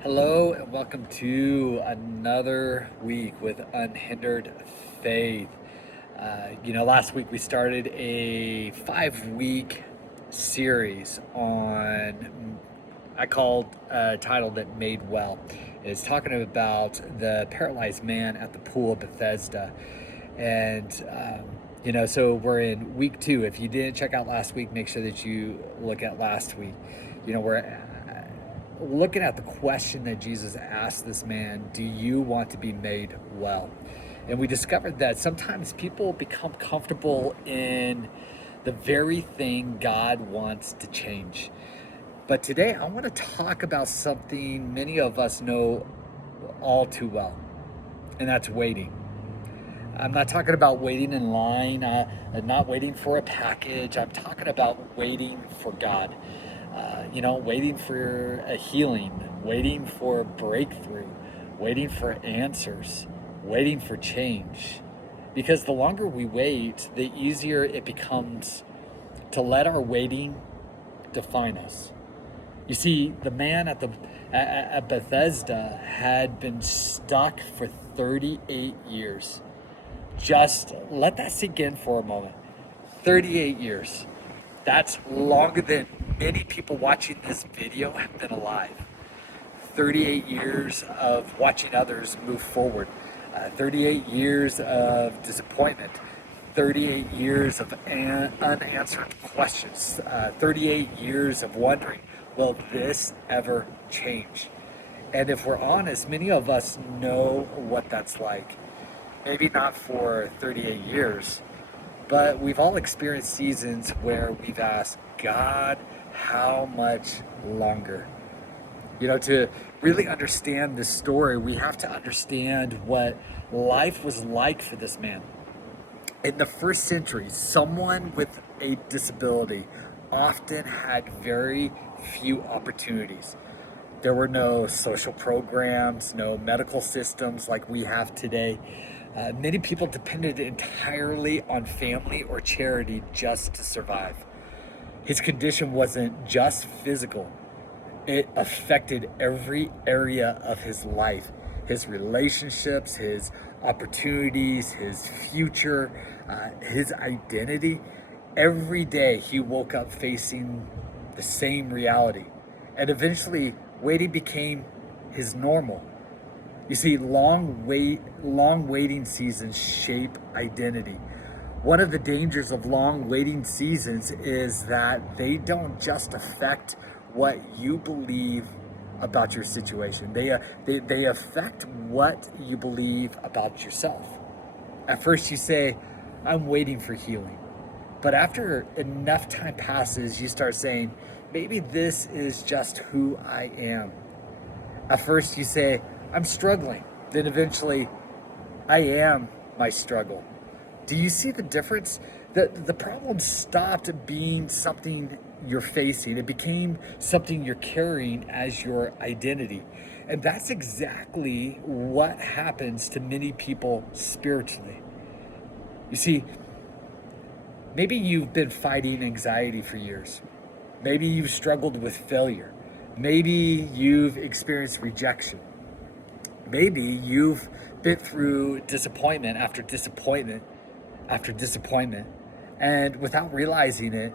Hello and welcome to another week with Unhindered Faith. Last week we started a 5 week series on, titled it Made Well. It's talking about the paralyzed man at the Pool of Bethesda. So we're in week 2. If you didn't check out last week, make sure that you look at last week. We're looking at the question that Jesus asked this man, do you want to be made well? And we discovered that sometimes people become comfortable in the very thing God wants to change. But today I want to talk about something many of us know all too well, and that's waiting. I'm not talking about waiting in line, not waiting for a package. I'm talking about waiting for God. Waiting for a healing, waiting for a breakthrough, waiting for answers, waiting for change. Because the longer we wait, the easier it becomes to let our waiting define us. You see, the man at Bethesda had been stuck for 38 years. Just let that sink in for a moment. 38 years. That's longer than many people watching this video have been alive. 38 years of watching others move forward. 38 years of disappointment. 38 years of unanswered questions. 38 years of wondering, will this ever change? And if we're honest, many of us know what that's like. Maybe not for 38 years, but we've all experienced seasons where we've asked, God, how much longer? To really understand this story, we have to understand what life was like for this man. In the first century, someone with a disability often had very few opportunities. There were no social programs, no medical systems like we have today. Many people depended entirely on family or charity just to survive. His condition wasn't just physical, it affected every area of his life, his relationships, his opportunities, his future, his identity. Every day he woke up facing the same reality, and eventually waiting became his normal. You see, long waiting seasons shape identity. One of the dangers of long waiting seasons is that they don't just affect what you believe about your situation. They affect what you believe about yourself. At first you say, I'm waiting for healing. But after enough time passes, you start saying, maybe this is just who I am. At first you say, I'm struggling. Then eventually, I am my struggle. Do you see the difference? The problem stopped being something you're facing. It became something you're carrying as your identity. And that's exactly what happens to many people spiritually. You see, maybe you've been fighting anxiety for years. Maybe you've struggled with failure. Maybe you've experienced rejection. Maybe you've been through disappointment after disappointment after disappointment. And without realizing it,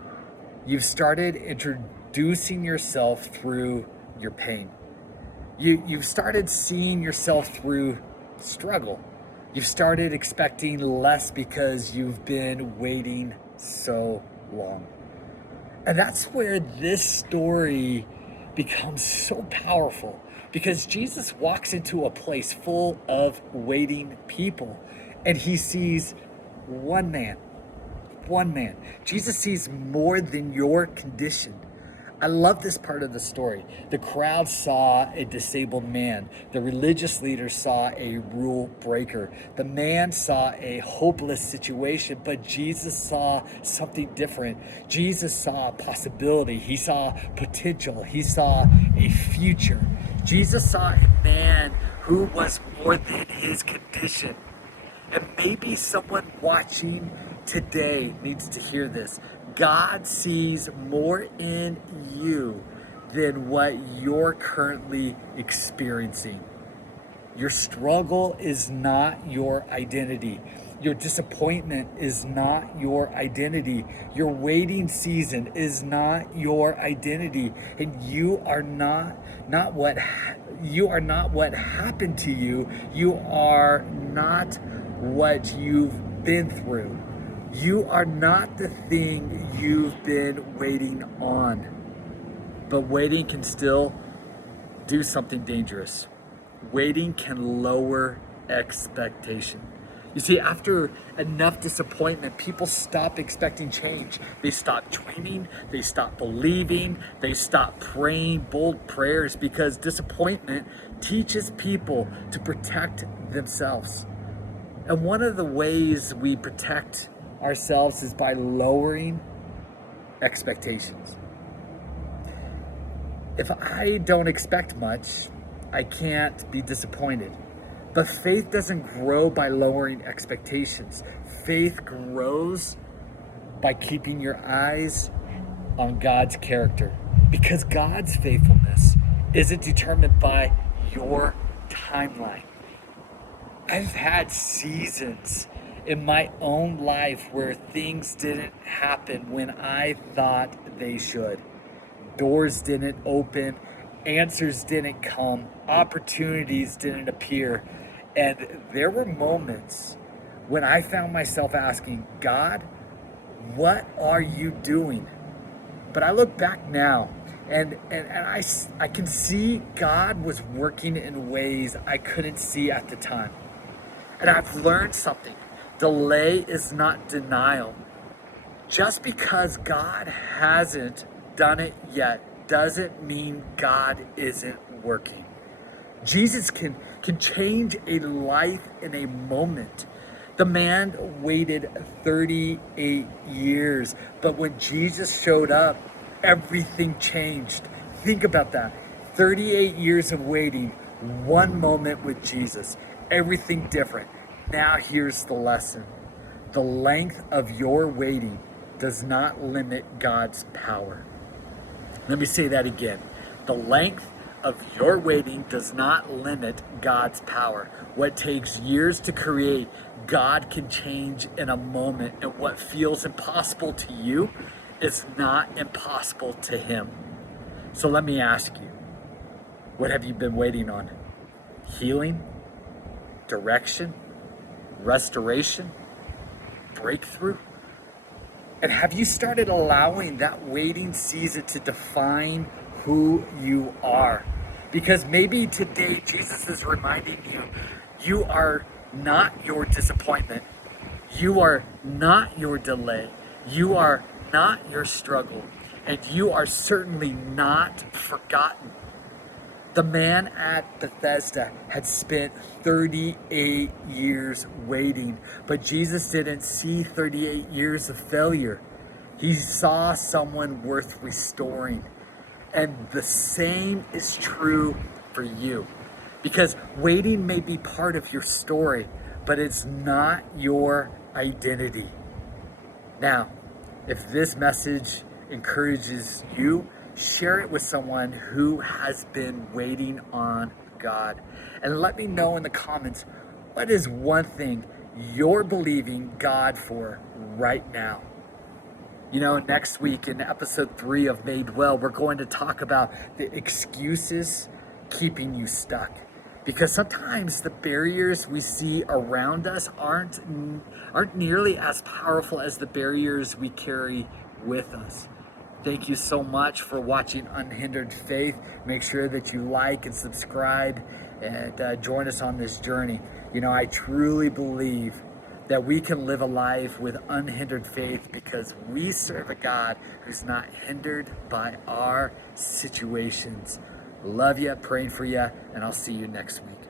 you've started introducing yourself through your pain. You've started seeing yourself through struggle. You've started expecting less because you've been waiting so long. And that's where this story becomes so powerful, because Jesus walks into a place full of waiting people and he sees one man. Jesus sees more than your condition. I love this part of the story. The crowd saw a disabled man. The religious leaders saw a rule breaker. The man saw a hopeless situation, but Jesus saw something different. Jesus saw a possibility. He saw potential. He saw a future. Jesus saw a man who was more than his condition. And maybe someone watching today needs to hear this. God sees more in you than what you're currently experiencing. Your struggle is not your identity. Your disappointment is not your identity. Your waiting season is not your identity. And you are not what happened to you. You are not what you've been through. You are not the thing you've been waiting on. But waiting can still do something dangerous. Waiting can lower expectation. You see, after enough disappointment, people stop expecting change. They stop dreaming, they stop believing, they stop praying bold prayers, because disappointment teaches people to protect themselves. And one of the ways we protect ourselves is by lowering expectations. If I don't expect much, I can't be disappointed. But faith doesn't grow by lowering expectations. Faith grows by keeping your eyes on God's character, because God's faithfulness isn't determined by your timeline. I've had seasons in my own life where things didn't happen when I thought they should. Doors didn't open, answers didn't come, opportunities didn't appear. And there were moments when I found myself asking, God, what are you doing? But I look back now and I can see God was working in ways I couldn't see at the time. And I've learned something. Delay is not denial. Just because God hasn't done it yet doesn't mean God isn't working. Jesus can change a life in a moment. The man waited 38 years, but when Jesus showed up, everything changed. Think about that. 38 years of waiting, one moment with Jesus, everything different. Now here's the lesson. The length of your waiting does not limit God's power. Let me say that again. The length of your waiting does not limit God's power. What takes years to create, God can change in a moment. And what feels impossible to you is not impossible to Him. So let me ask you, what have you been waiting on? Healing? Direction? Restoration? Breakthrough? And have you started allowing that waiting season to define who you are? Because maybe today Jesus is reminding you, you are not your disappointment. You are not your delay. You are not your struggle. And you are certainly not forgotten. The man at Bethesda had spent 38 years waiting, but Jesus didn't see 38 years of failure. He saw someone worth restoring. And the same is true for you. Because waiting may be part of your story, but it's not your identity. Now, if this message encourages you, share it with someone who has been waiting on God. And let me know in the comments, what is one thing you're believing God for right now? You know, next week in episode 3 of Made Well, we're going to talk about the excuses keeping you stuck. Because sometimes the barriers we see around us aren't nearly as powerful as the barriers we carry with us. Thank you so much for watching Unhindered Faith. Make sure that you like and subscribe and join us on this journey. You know, I truly believe that we can live a life with unhindered faith because we serve a God who's not hindered by our situations. Love you, praying for you, and I'll see you next week.